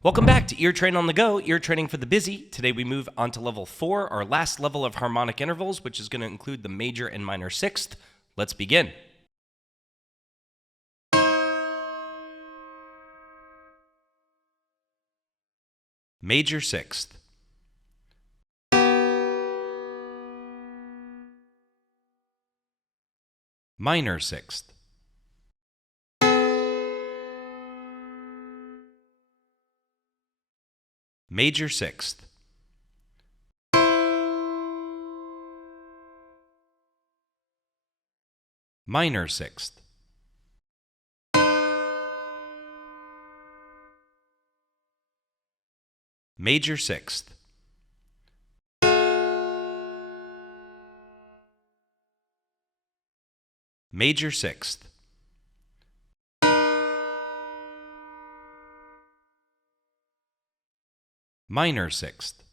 Welcome back to Ear Train on the Go, ear training for the busy. Today we move on to level 4, our last level of harmonic intervals, which is going to include the major and minor sixth. Let's begin. Major sixth. Minor sixth. Major sixth. Minor sixth. Major sixth. Major sixth. Minor sixth.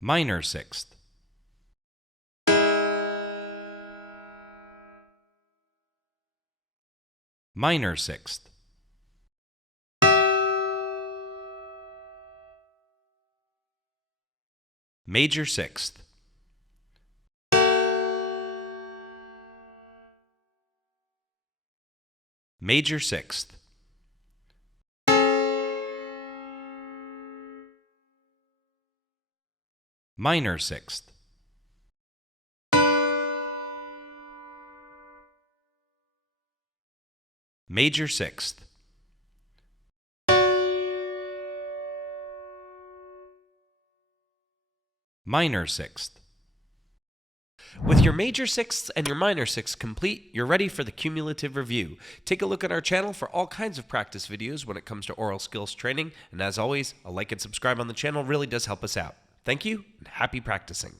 Minor sixth. Minor sixth. Major sixth. Major sixth. Minor sixth. Major sixth. Minor sixth. With your major sixths and your minor sixths complete, you're ready for the cumulative review. Take a look at our channel for all kinds of practice videos when it comes to oral skills training, and as always, a like and subscribe on the channel really does help us out. Thank you, and happy practicing.